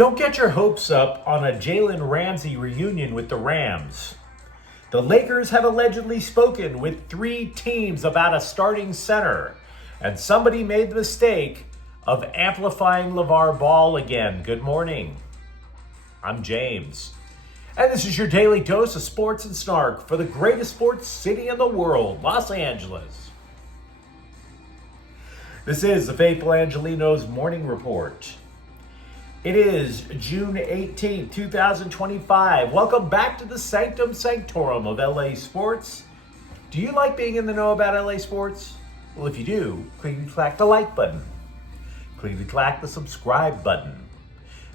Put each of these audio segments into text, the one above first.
Don't get your hopes up on a Jalen Ramsey reunion with the Rams. The Lakers have allegedly spoken with 3 teams about a starting center, and somebody made the mistake of amplifying Lavar Ball again. Good morning. I'm James, and this is your daily dose of sports and snark for the greatest sports city in the world, Los Angeles. This is the faithful Angelenos Morning Report. It is June 18th, 2025. Welcome back to the Sanctum Sanctorum of LA Sports. Do you like being in the know about LA Sports? Well, if you do, click the like button. Click the subscribe button.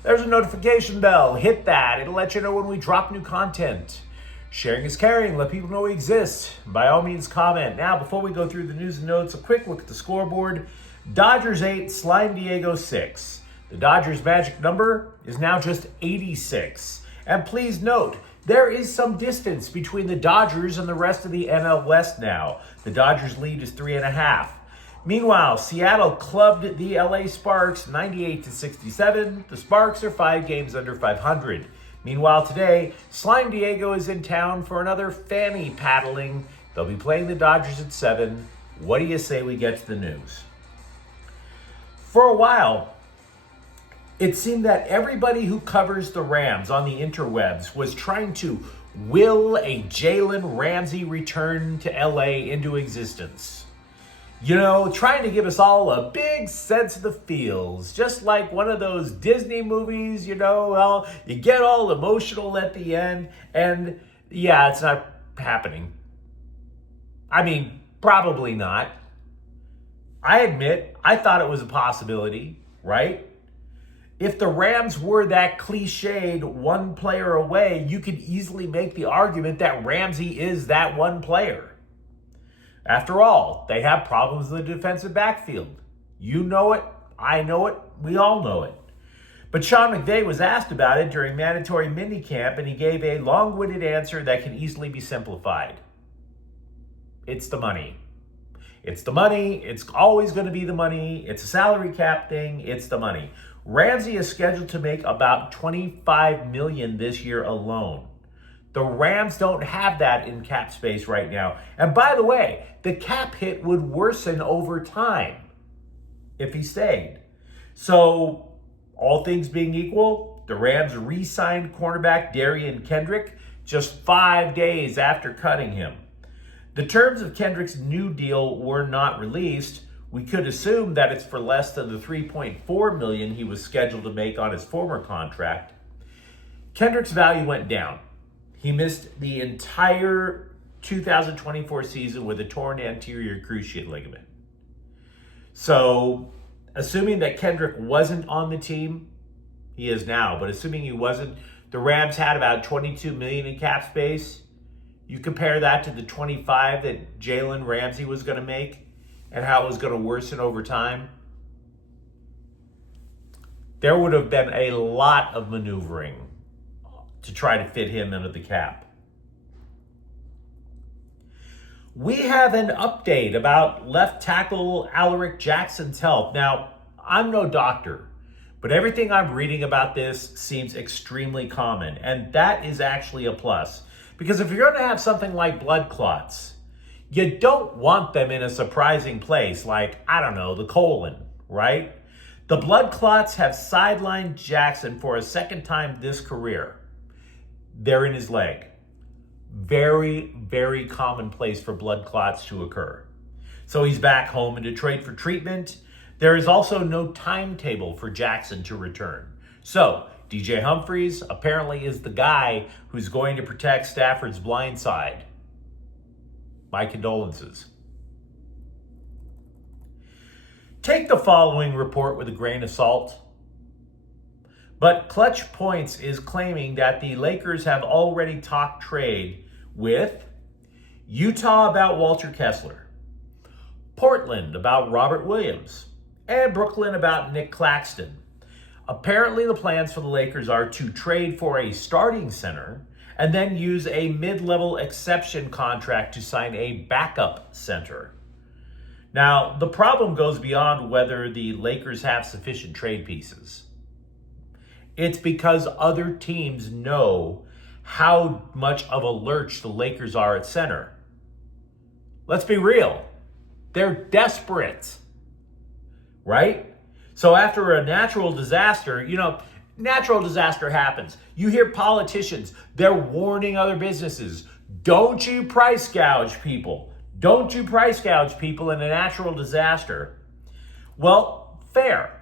There's a notification bell. Hit that. It'll let you know when we drop new content. Sharing is caring. Let people know we exist. By all means, comment. Now, before we go through the news and notes, a quick look at the scoreboard. Dodgers 8, Slime Diego 6. The Dodgers' magic number is now just 86. And please note, there is some distance between the Dodgers and the rest of the NL West now. The Dodgers' lead is 3.5. Meanwhile, Seattle clubbed the LA Sparks 98-67. The Sparks are 5 games under 500. Meanwhile, today, Slime Diego is in town for another fanny paddling. They'll be playing the Dodgers at 7. What do you say we get to the news? For a while, it seemed that everybody who covers the Rams on the interwebs was trying to will a Jalen Ramsey return to LA into existence. You know, trying to give us all a big sense of the feels, just like one of those Disney movies, you know, well, you get all emotional at the end, and yeah, it's not happening. I mean, probably not. I admit, I thought it was a possibility, right? If the Rams were that cliched one player away, you could easily make the argument that Ramsey is that one player. After all, they have problems in the defensive backfield. You know it, I know it, we all know it. But Sean McVay was asked about it during mandatory minicamp, and he gave a long-winded answer that can easily be simplified. It's the money. It's the money. It's always going to be the money. It's a salary cap thing. It's the money. Ramsey is scheduled to make about $25 million this year alone. The Rams don't have that in cap space right now. And by the way, the cap hit would worsen over time if he stayed. So, all things being equal, the Rams re-signed cornerback Darian Kendrick just 5 days after cutting him. The terms of Kendrick's new deal were not released. We could assume that it's for less than the $3.4 million he was scheduled to make on his former contract. Kendrick's value went down. He missed the entire 2024 season with a torn anterior cruciate ligament. So, assuming that Kendrick wasn't on the team, he is now, but assuming he wasn't, the Rams had about $22 million in cap space. You compare that to the 25 that Jalen Ramsey was going to make, and how it was going to worsen over time, there would have been a lot of maneuvering to try to fit him into the cap. We have an update about left tackle Alaric Jackson's health. Now, I'm no doctor, but everything I'm reading about this seems extremely common, and that is actually a plus. Because if you're going to have something like blood clots, you don't want them in a surprising place like, I don't know, the colon, right? The blood clots have sidelined Jackson for a second time this career. They're in his leg. Very, very common place for blood clots to occur. So he's back home in Detroit for treatment. There is also no timetable for Jackson to return. So DJ Humphries apparently is the guy who's going to protect Stafford's blind side. My condolences. Take the following report with a grain of salt. But Clutch Points is claiming that the Lakers have already talked trade with Utah about Walter Kessler, Portland about Robert Williams, and Brooklyn about Nick Claxton. Apparently the plans for the Lakers are to trade for a starting center and then use a mid-level exception contract to sign a backup center. Now, the problem goes beyond whether the Lakers have sufficient trade pieces. It's because other teams know how much of a lurch the Lakers are at center. Let's be real. They're desperate, right? So after a natural disaster, natural disaster happens. You hear politicians, they're warning other businesses. Don't you price gouge people. Don't you price gouge people in a natural disaster. Well, fair.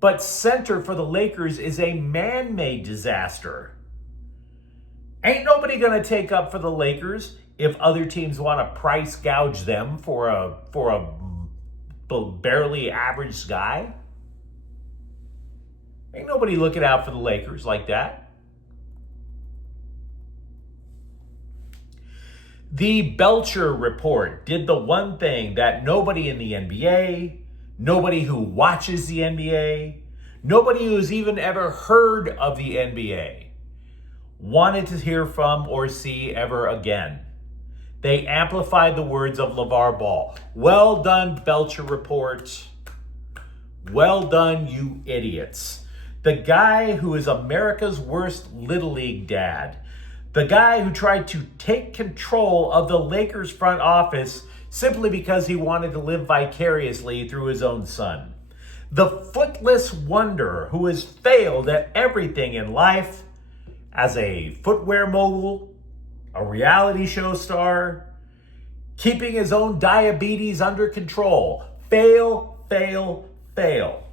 But center for the Lakers is a man-made disaster. Ain't nobody going to take up for the Lakers if other teams want to price gouge them for a barely average guy. Ain't nobody looking out for the Lakers like that. The Belcher report did the one thing that nobody in the NBA, nobody who watches the NBA, nobody who's even ever heard of the NBA wanted to hear from or see ever again. They amplified the words of Lavar Ball. Well done, Belcher report. Well done, you idiots. The guy who is America's worst Little League dad. The guy who tried to take control of the Lakers front office simply because he wanted to live vicariously through his own son. The footless wonder who has failed at everything in life as a footwear mogul, a reality show star, keeping his own diabetes under control. Fail, fail, fail.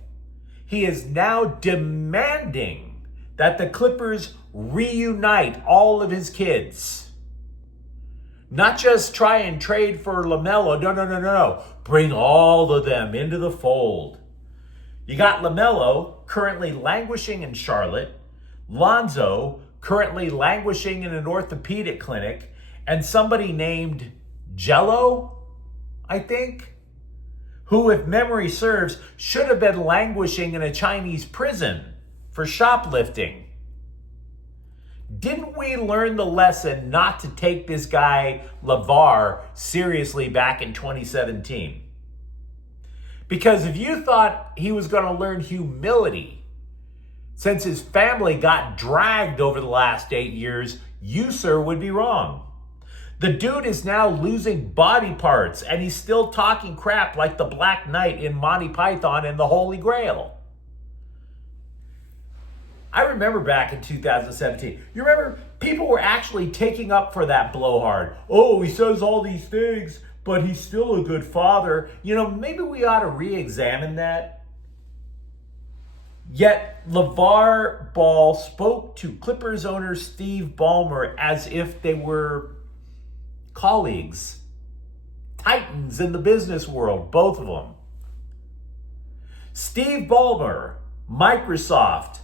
He is now demanding that the Clippers reunite all of his kids. Not just try and trade for LaMelo. No. Bring all of them into the fold. You got LaMelo currently languishing in Charlotte, Lonzo currently languishing in an orthopedic clinic, and somebody named Jello, I think, who, if memory serves, should have been languishing in a Chinese prison for shoplifting. Didn't we learn the lesson not to take this guy, Lavar, seriously back in 2017? Because if you thought he was going to learn humility since his family got dragged over the last 8 years, you, sir, would be wrong. The dude is now losing body parts, and he's still talking crap like the Black Knight in Monty Python and the Holy Grail. I remember back in 2017, you remember people were actually taking up for that blowhard. Oh, he says all these things, but he's still a good father. Maybe we ought to re-examine that. Yet LaVar Ball spoke to Clippers owner Steve Ballmer as if they were colleagues, titans in the business world, both of them. Steve Ballmer, Microsoft,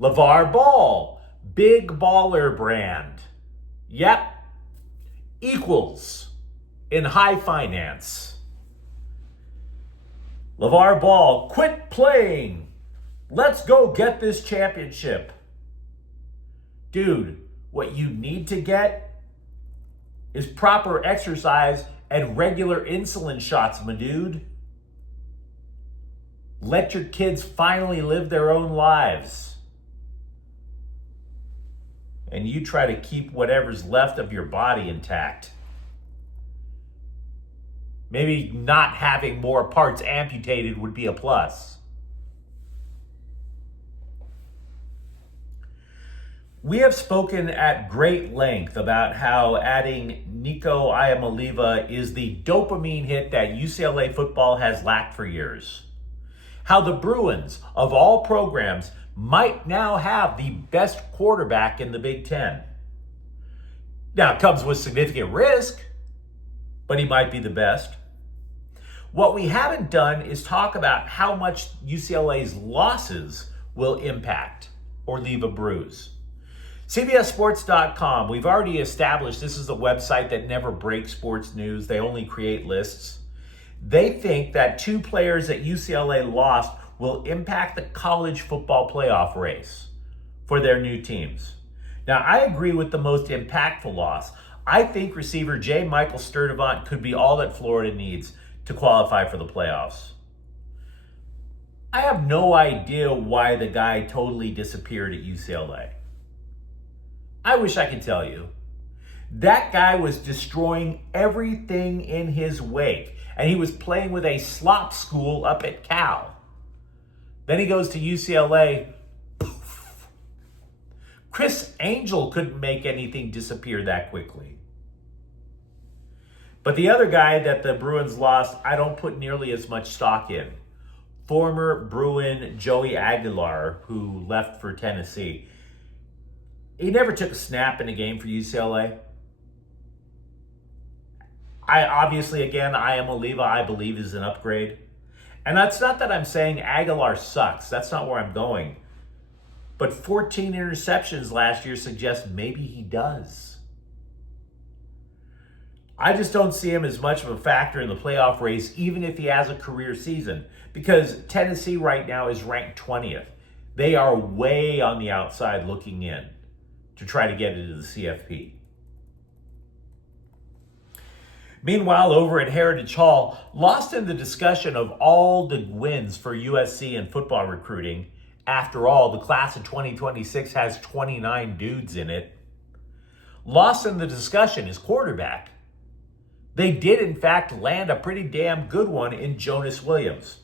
Lavar Ball, big baller brand. Yep, equals in high finance. Lavar Ball, quit playing. Let's go get this championship. Dude, what you need to get is proper exercise and regular insulin shots, my dude. Let your kids finally live their own lives. And you try to keep whatever's left of your body intact. Maybe not having more parts amputated would be a plus. We have spoken at great length about how adding Nico Iamaleava is the dopamine hit that UCLA football has lacked for years. How the Bruins, of all programs, might now have the best quarterback in the Big Ten. Now, it comes with significant risk, but he might be the best. What we haven't done is talk about how much UCLA's losses will impact or leave a bruise. CBSSports.com, we've already established this is a website that never breaks sports news. They only create lists. They think that 2 players that UCLA lost will impact the college football playoff race for their new teams. Now, I agree with the most impactful loss. I think receiver J. Michael Sturdivant could be all that Florida needs to qualify for the playoffs. I have no idea why the guy totally disappeared at UCLA. I wish I could tell you. That guy was destroying everything in his wake, and he was playing with a slop school up at Cal. Then he goes to UCLA. Poof. Chris Angel couldn't make anything disappear that quickly. But the other guy that the Bruins lost, I don't put nearly as much stock in. Former Bruin Joey Aguilar, who left for Tennessee. He never took a snap in a game for UCLA. I am a Leva, I believe is an upgrade. And that's not that I'm saying Aguilar sucks. That's not where I'm going. But 14 interceptions last year suggests maybe he does. I just don't see him as much of a factor in the playoff race, even if he has a career season. Because Tennessee right now is ranked 20th. They are way on the outside looking in to try to get into the CFP. Meanwhile, over at Heritage Hall, lost in the discussion of all the wins for USC in football recruiting. After all, the class of 2026 has 29 dudes in it. Lost in the discussion is quarterback. They did, in fact, land a pretty damn good one in Jonas Williams.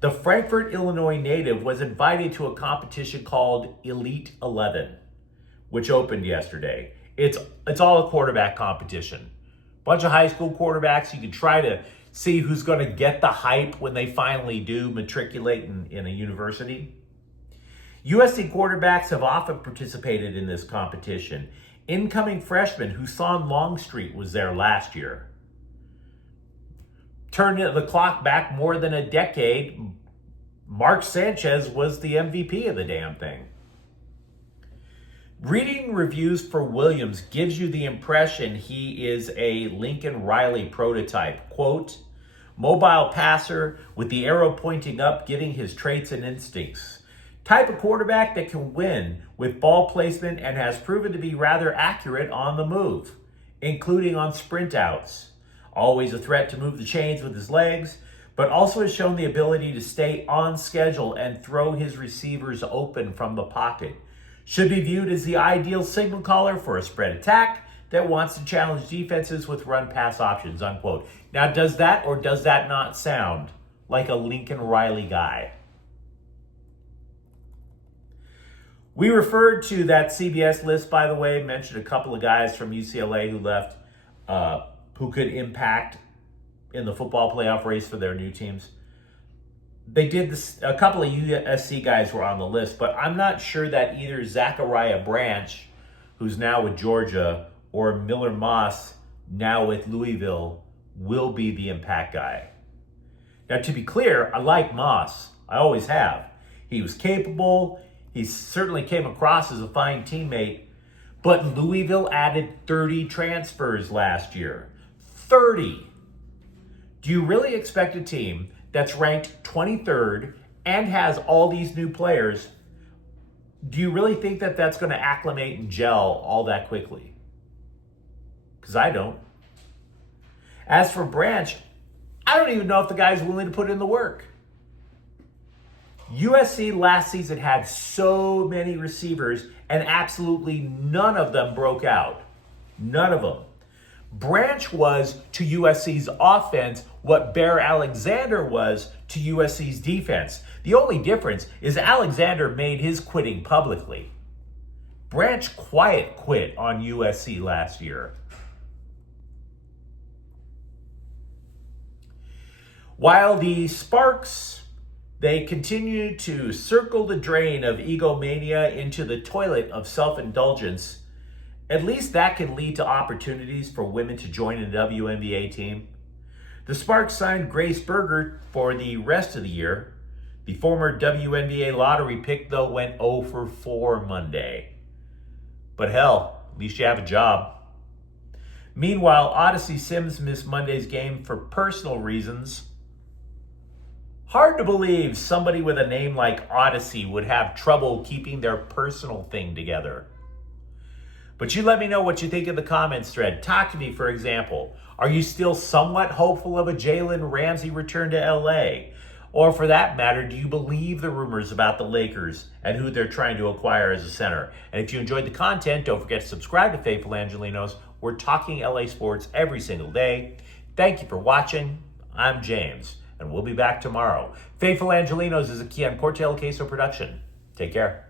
The Frankfort, Illinois native was invited to a competition called Elite 11, which opened yesterday. It's all a quarterback competition. Bunch of high school quarterbacks. You can try to see who's going to get the hype when they finally do matriculate in a university. USC quarterbacks have often participated in this competition. Incoming freshman Husan Longstreet was there last year. Turn the clock back more than a decade, Mark Sanchez was the MVP of the damn thing. Reading reviews for Williams gives you the impression he is a Lincoln Riley prototype. Quote, mobile passer with the arrow pointing up, giving his traits and instincts. Type of quarterback that can win with ball placement and has proven to be rather accurate on the move, including on sprint outs. Always a threat to move the chains with his legs, but also has shown the ability to stay on schedule and throw his receivers open from the pocket. Should be viewed as the ideal signal caller for a spread attack that wants to challenge defenses with run-pass options, unquote. Now, does that or does that not sound like a Lincoln Riley guy? We referred to that CBS list, by the way, mentioned a couple of guys from UCLA who left who could impact in the football playoff race for their new teams. They did this, a couple of USC guys were on the list, but I'm not sure that either Zachariah Branch, who's now with Georgia, or Miller Moss, now with Louisville, will be the impact guy. Now, to be clear, I like Moss. I always have. He was capable. He certainly came across as a fine teammate, but Louisville added 30 transfers last year. 30. Do you really expect a team that's ranked 23rd and has all these new players, do you really think that that's going to acclimate and gel all that quickly? Because I don't. As for Branch, I don't even know if the guy's willing to put in the work. USC last season had so many receivers and absolutely none of them broke out. None of them. Branch was to USC's offense what Bear Alexander was to USC's defense. The only difference is Alexander made his quitting publicly. Branch quiet quit on USC last year. While the Sparks, they continue to circle the drain of egomania into the toilet of self-indulgence, at least that can lead to opportunities for women to join a WNBA team. The Sparks signed Grace Berger for the rest of the year. The former WNBA lottery pick, though, went 0 for 4 Monday. But hell, at least you have a job. Meanwhile, Odyssey Sims missed Monday's game for personal reasons. Hard to believe somebody with a name like Odyssey would have trouble keeping their personal thing together. But you let me know what you think in the comments thread. Talk to me, for example. Are you still somewhat hopeful of a Jalen Ramsey return to LA? Or for that matter, do you believe the rumors about the Lakers and who they're trying to acquire as a center? And if you enjoyed the content, don't forget to subscribe to Faithful Angelenos. We're talking LA sports every single day. Thank you for watching. I'm James, and we'll be back tomorrow. Faithful Angelenos is a Kian Portel Queso production. Take care.